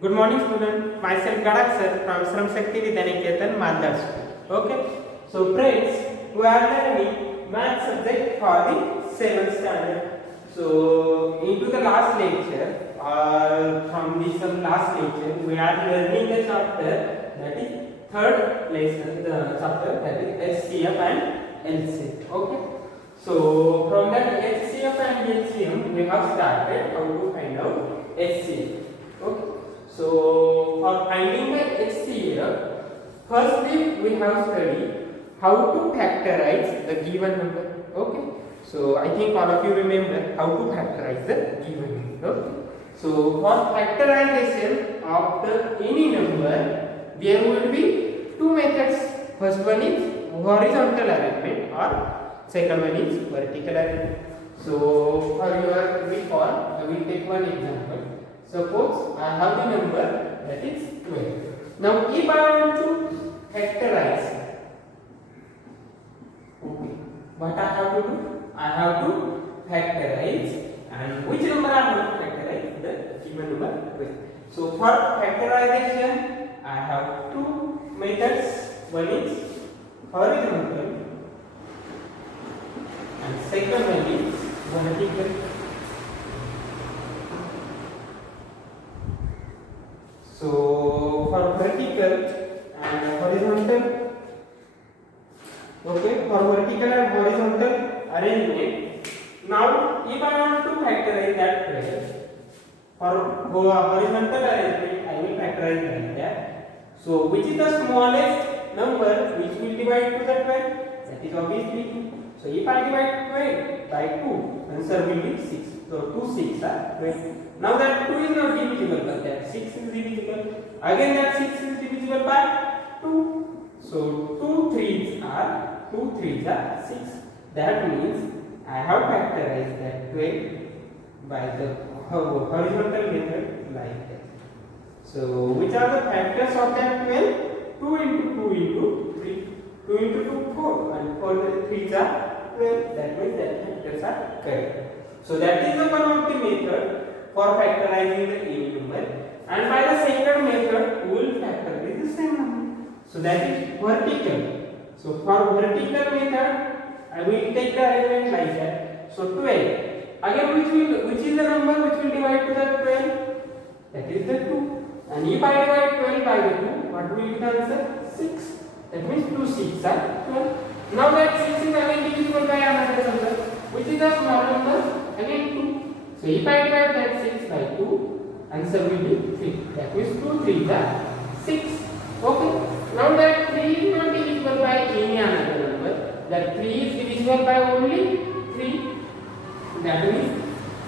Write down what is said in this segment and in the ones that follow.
Good morning, student. Myself Gadak sir from Shram Shakti Vidyaniketan, Madhya School. Okay. So friends, we are learning math subject for the 7th standard. So into the last lecture, from this last lecture, we are learning the chapter that is third lesson, the chapter that is HCF and LCM. Okay. So from that HCF and LCM, we have started how to find out HCF. Okay. So for finding the HCF, firstly we have studied how to factorize the given number. Okay. So I think all of you remember how to factorize the given number. Okay. So for factorization of the any number, there will be two methods. First one is horizontal arrangement or second one is vertical arrangement. So for your recall, I will take one example. Suppose I have the number that is 12. Now if I want to factorize, okay, what I have to do? I have to factorize, and which number I have to factorize? The given number 12. So for factorization, I have two methods. One is horizontal and second one is vertical. So for vertical and horizontal, okay, for vertical and horizontal arrangement, now if I want to factorize that 12, for horizontal arrangement I will factorize like that. So which is the smallest number which will divide to the 12? That is obviously 2. So if I divide 12 by 2, answer will be 6. So 2 6 are 12. Now that 2 is not divisible, but that 6 is divisible. Again that 6 is divisible by 2. So 2 3s are 6. That means I have factorized that 12 by the horizontal method like that. So which are the factors of that 12? 2 into 2 into 3. 2 into 2 4, and 4 3s are 12. That means that factors are correct. So that is the one of the method for factorizing the any number, and by the second method we will factorize the same number. So that is vertical. So for vertical method I will take the arrangement like that. So 12. Again which is the number which will divide to the 12? That is the 2. And if I divide 12 by the 2, what will be the answer? 6. That means 2 6 are 12. Now that 6 is again divisible by another number. Which is the small number? Again 2. So if I divide that 6 by 2, answer will be 3. That means 2 3s are 6. Okay. Now that 3 is not divisible by any another number. That 3 is divisible by only 3. That means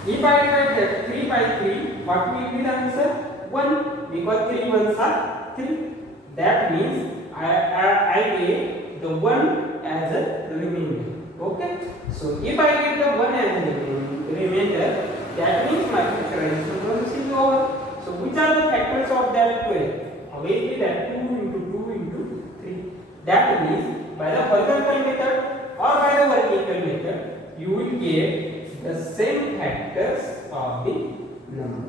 if I divide that 3 by 3, what will be the answer? 1, because 3 ones are 3. That means I get the 1 as a remainder. Okay. So if I get the 1 as a remainder, that means my factorization process is over. So which are the factors of that 12? Obviously that 2 into 2 into 3. That means by the horizontal method or by the vertical method, you will get the same factors of the number.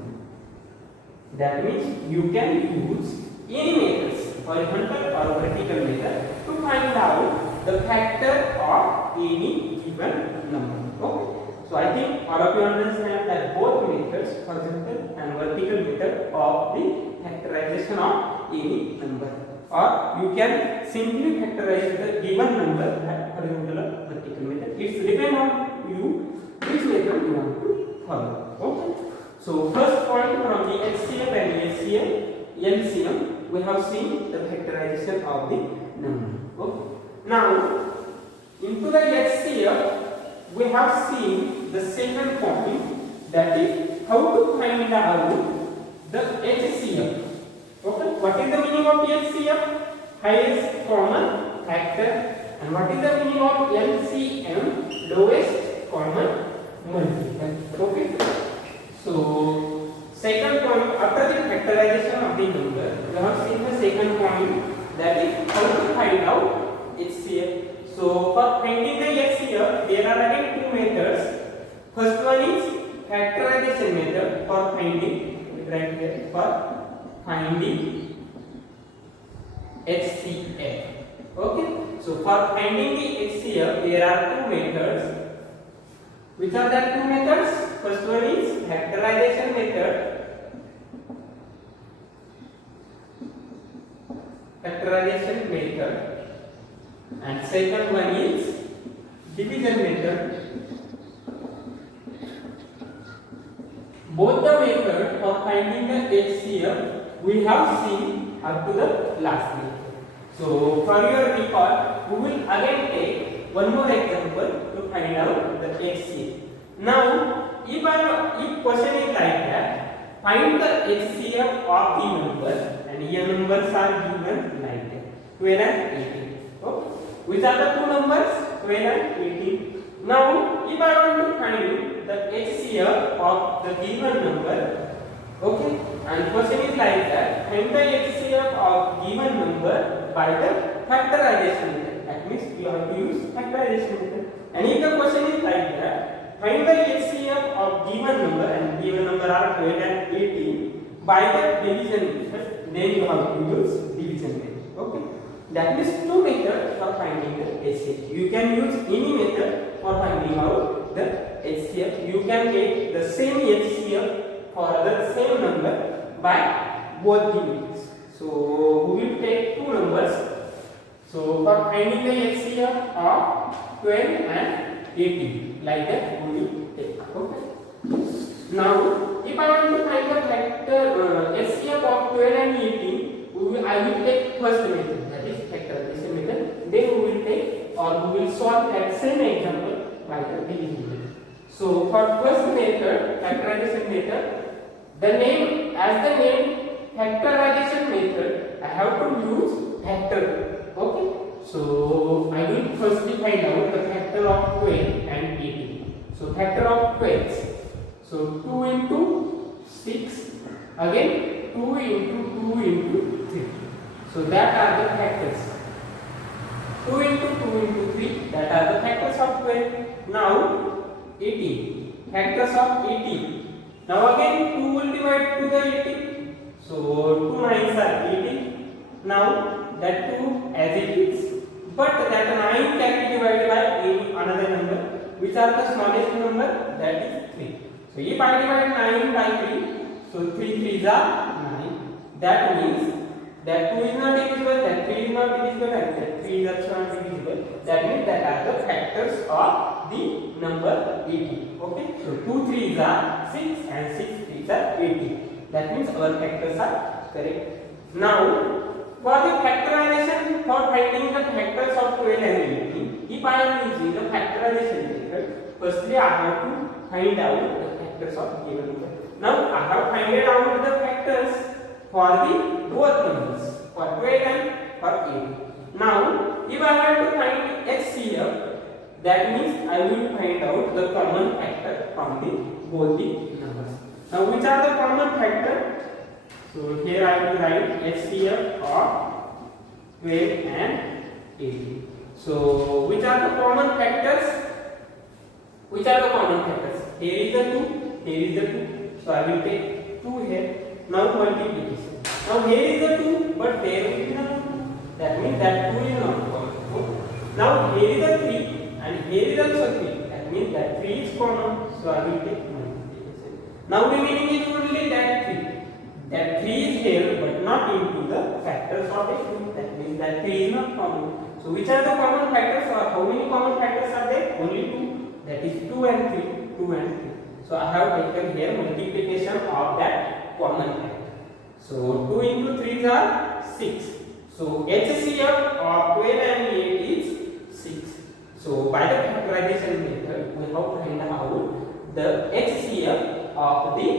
That means you can use any methods, horizontal or vertical method, to find out the factor of any given number. Okay. So I think all of you understand that both methods, horizontal and vertical method, of the factorization of any number, or you can simply factorize the given number at horizontal or vertical method. It's depend on you which method you want to follow. Okay. So first point from the HCF and LCM, we have seen the factorization of the number. Okay. Now into the HCF, we have seen the second point, that is how to find out the HCF. Okay. What is the meaning of HCF? Highest common factor. And what is the meaning of LCM? Lowest common multiple. Okay. So second point, after the factorization of the number, we have seen the second point, that is how to find out HCF. So for finding the HCF, there are again two methods. First one is factorization method for finding, right here, for finding HCF. Okay, so for finding the HCF, there are two methods. Which are the two methods? First one is factorization method. Factorization method, and second one is division method. Both the method for finding the HCF we have seen up to the last lecture. So for your record, we will again take one more example to find out the HCF. Now, if question is like that, find the HCF of the number, and here numbers are given like that, 12 and 18. Okay. Which are the two numbers? 12 and 18. Now, if I want to find the HCF of the given number, okay, and question is like that, find the HCF of given number by the factorization method. That means you have to use factorization method. And if the question is like that, find the HCF of given number, and given number are 12 and 18 by the division method, then you have to use division method. Okay. That means two methods for finding the HCF. You can use any method for finding out the HCF. You can get the same HCF for the same number by both the methods. So we will take two numbers. So for finding the HCF of 12 and 18, like that we will take. Okay. Now, if I want to find the factor HCF of 12 and 18, I will take first method, that is factorization method. Then we will take, or we will solve that same example by the division method. So for first method, factorization method, the name, as the name factorization method, I have to use factor. Okay. So I will firstly find out the factor of 12 and 18. So factor of 12. So 2 into 6, again 2 into 2 into 3. So that are the factors. 2 into 2 into 3, that are the factors of 12. Now 18, factors of 18. Now again 2 will divide to the 18. So 2 9s are 18. Now that 2 as it is, but that 9 can be divided by any another number. Which are the smallest number? That is 3. So if I divide 9 by 3, so 3 3s are 9. That means that 2 is not divisible, that 3 is not divisible, and that 3 is also not divisible. That means that are the factors of the number 18. Okay. So 2 3s are 6 and 6 3s are 18. That means our factors are correct. Now, for the factorization, for finding the factors of 12 and 18, if I am using the factorization method, firstly I have to find out the factors of given number. Now I have found out the factors for the both numbers, for 12 and for 18. Now, if I want to find HCF, that means I will find out the common factor from the both the numbers. Now, which are the common factor? So here I will write HCF of 12 and 18. So which are the common factors? Which are the common factors? Here is the 2, here is the 2. So I will take 2 here. Now multiplication. Now here is the 2, but there will be no 2. That means that 2 is not common. Now here is the 3, and here is also 3. That means that 3 is common. So I will take multiplication. Now remaining is only that 3. That 3 is here, but not into the factors of a 2. That means that 3 is not common. So which are the common factors, or how many common factors are there? Only 2. That is 2 and 3. 2 and 3. So I have taken here multiplication of that common factor. So 2 into 3 are 6. So HCF of 12 and 8 is 6. So by the factorization method, we have found out the HCF of the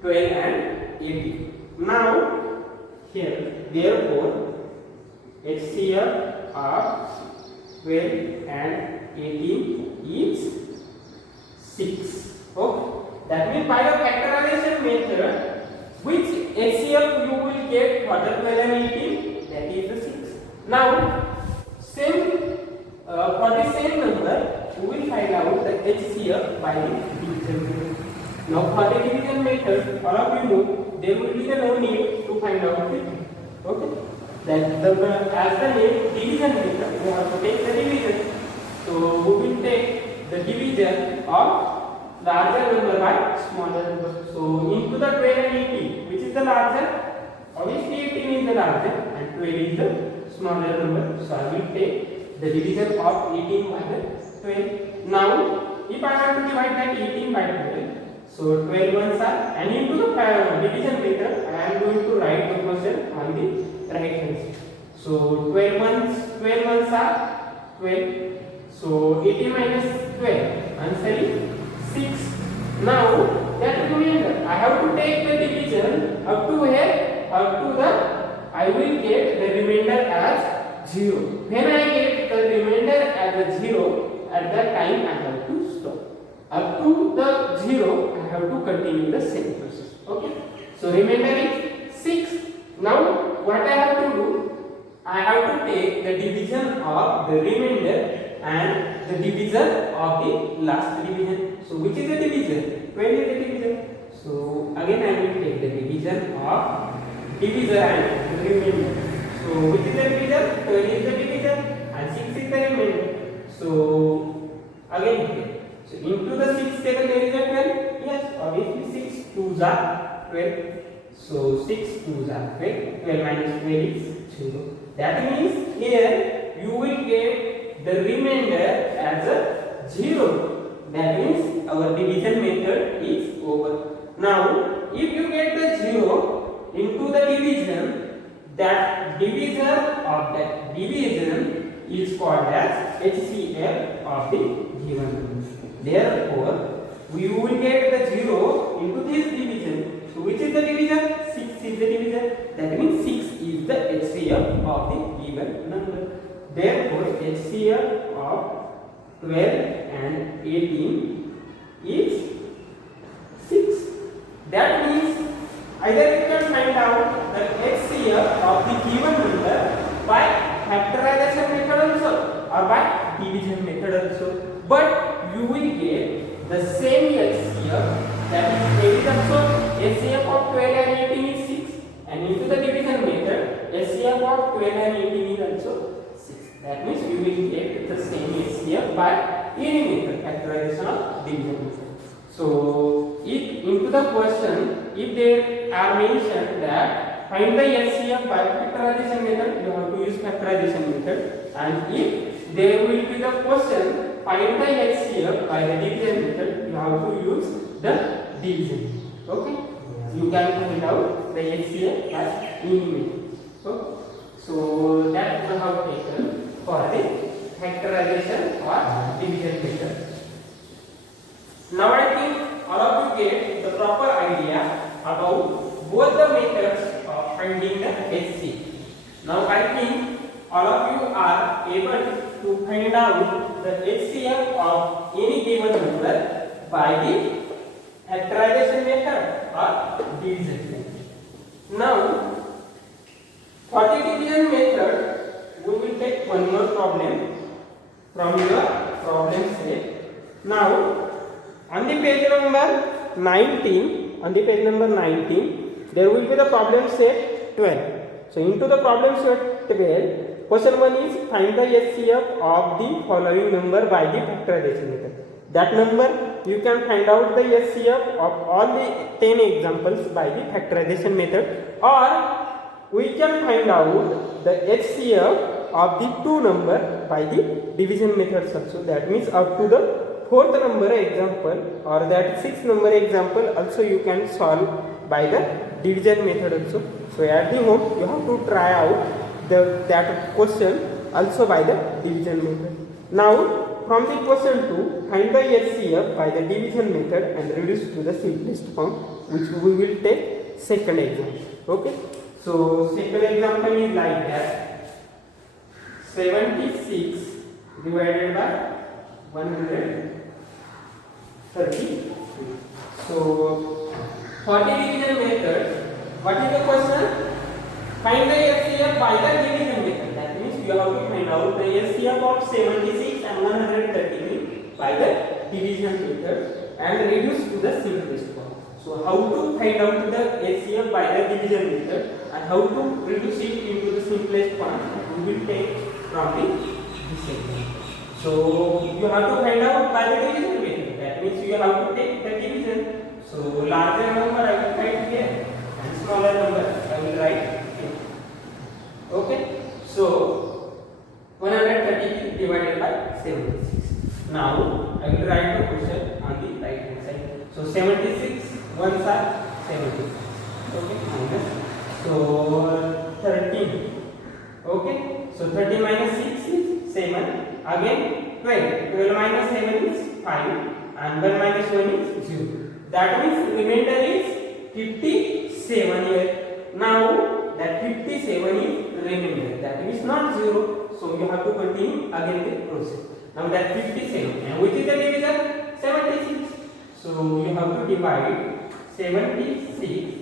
12 and 18. Now here, therefore, HCF of 12 and 18 is 6. Okay. That means by the factorization method, which HCF you will get for the 12 and 18, that is the 6. Now, for the same number, we will find out the HCF by the division method. Now, for the division method, all of you know, there will be no need Okay. Then as the name division method, we have to take the division. So we will take the division of larger number by smaller number. So into the 12 and 18, which is the larger? Obviously 18 is the larger and 12 is the smaller number. So I will take the division of 18 by the 12. Now if I have to divide that 18 by 12, so 12 ones are, and into the division method I am going to write the question on the right hand side. So 12 ones are 12. So 18 minus 12, answer is 6. Now that remainder, I have to take the division up to here, up to the, I will get the remainder as 0. When I get the remainder as a 0, at that time I have to stop. Up to the 0, I have to continue the same process. Okay. So remainder is 6. Now what I have to do? I have to take the division of the remainder and the division of the last division. So which is the division? 12 is the division. So again I will take the division of divisor and remainder. So which is the division? 12 is the division and 6 is the remainder. So again here. So into the 6 table there is a 12. Yes, obviously 6 2s are 12. So 6 2s are 12. 12 minus 12 is 0. That means here you will get the remainder as a 0. That means our division method is over. Now if you get the 0 into the division, that divisor of that division is called as HCF of the given number. Therefore we will get the 0 into this division. So which is the division? 6 is the division. That means 6 is the HCF of the given number. Therefore HCF of 12 and 18 is 6. That means either you can find out the HCF of the given number by factorization method also or by division method also. But you will get the same HCF, that is there is also HCF of 12 and 18 is 6, and into the division method HCF of 12 and 18 is also 6. That means we will get the same HCF by any method, factorization of division method. So if into the question, if there are mentioned that find the HCF by factorization method, you have to use factorization method, and if there will be the question find the HCF by the division method, you have to use the division. Okay? You can find out the HCF by any method. So that we have taken for the factorization or division method. Now I think all of you get the proper idea about both the methods of finding the HCF. Now I think all of you are able to find out the HCF of any given number by the factorization method or division method. Now for the division method, we will take one more problem from your problem set. Now on the page number 19, there will be the problem set 12. So into the problem set 12, question 1 is find the HCF of the following number by the factorization method. That number you can find out the HCF of all the 10 examples by the factorization method, or we can find out the HCF of the 2 number by the division method also. That means up to the 4th number example or that 6th number example also you can solve by the division method also. So at the home you have to try out that question also by the division method. Now from the question 2, find the HCF by the division method and reduce to the simplest form, which we will take second example. Okay. So second example is like that: 76 divided by 130. So for the division method, what is the question? Find the HCF by the division method. That means you have to find out the HCF of 76 and 133 by the division method and reduce to the simplest form. So how to find out the HCF by the division method and how to reduce it into the simplest form we will take from the discussion. So you have to find out by the division method. That means you have to take the division. So larger number I will write here and smaller number I will write here. Okay. So 130 divided by 76. Now I will write the question on the right hand side. So 76 ones are 76. Okay. Minus. So 13. Okay. So 30 minus 6 is 7. Again 12. 12 minus 7 is 5. And 1 minus 1 is 0. That means remainder is 57 here. Now that 57 is remainder. That is not 0. So you have to continue again the process. Now that 57 and which is the divisor? 76. So you have to divide 76.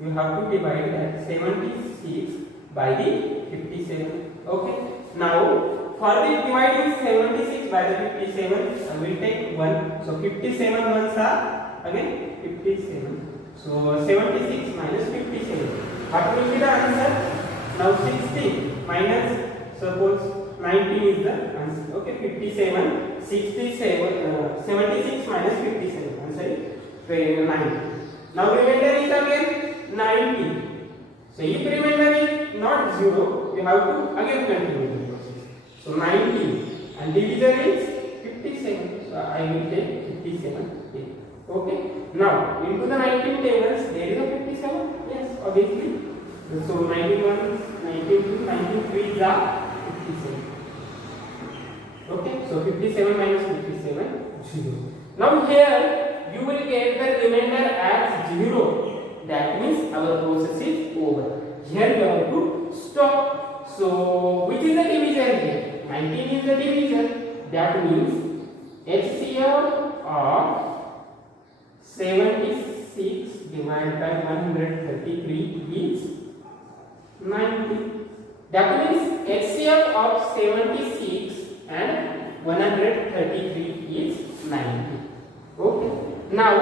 You have to divide that 76 by the 57. Okay. Now for the dividing 76 by the 57, we will take 1. So 57 ones are again 57. So 76 minus 57. What will be the answer? Now 16 minus, suppose 19 is the answer. Okay, 57, 67, 76 minus 57. Answer is 9. Now remainder is again 90. So if remainder is not 0, you have to again continue the process. So 90 and divisor is 57. So I will take 57 here. Okay. Now into the 19 tables there is a 57. Yes, obviously. So 91, 92, 93 is a 57. Okay. So 57 minus 57, 0. Now here you will get the remainder as 0. That means our process is over. Here you have to stop. So which is the divisor here? 19 is the divisor. That means HCF of 76 divided by 133 is 90. That means HCF of 76 and 133 is 90. Okay. Now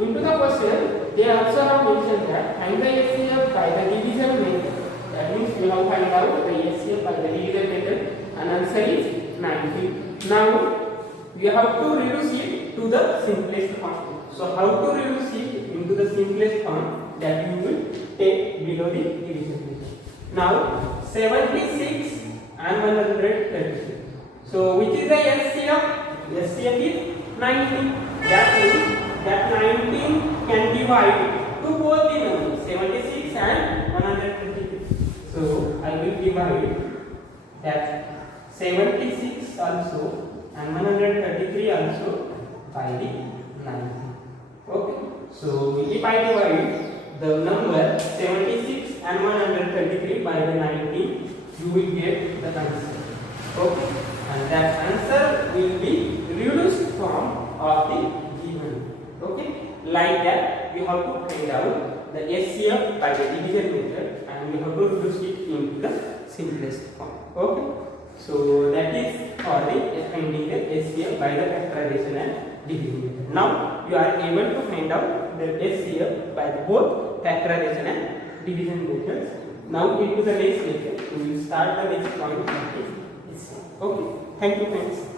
into the question they also have mentioned that find the HCF by the division method. That means we have find out the HCF by the division method and answer is 90. Now you have to reduce it to the simplest form. So how to reduce it into the simplest form? That you will take below the division method. Now 76 and 133. So which is the HCF? HCF is 19. That means that 19 can divide to both the numbers 76 and 133. So I will divide that 76 also and 133 also by the 90. Okay. So if I divide the number 76 and 133 by the 90, you will get the answer. Okay. And that answer will be reduced form of the given. Okay. Like that, you have to find out the HCF by the division method and you have to reduce it into the simplest form. Okay. So that is for the finding the HCF by the factorization and division method. Now you are able to find out the HCF by both factorization and division methods. Now into the next lecture, we will start the next point of this HCF. Okay. Thank you friends.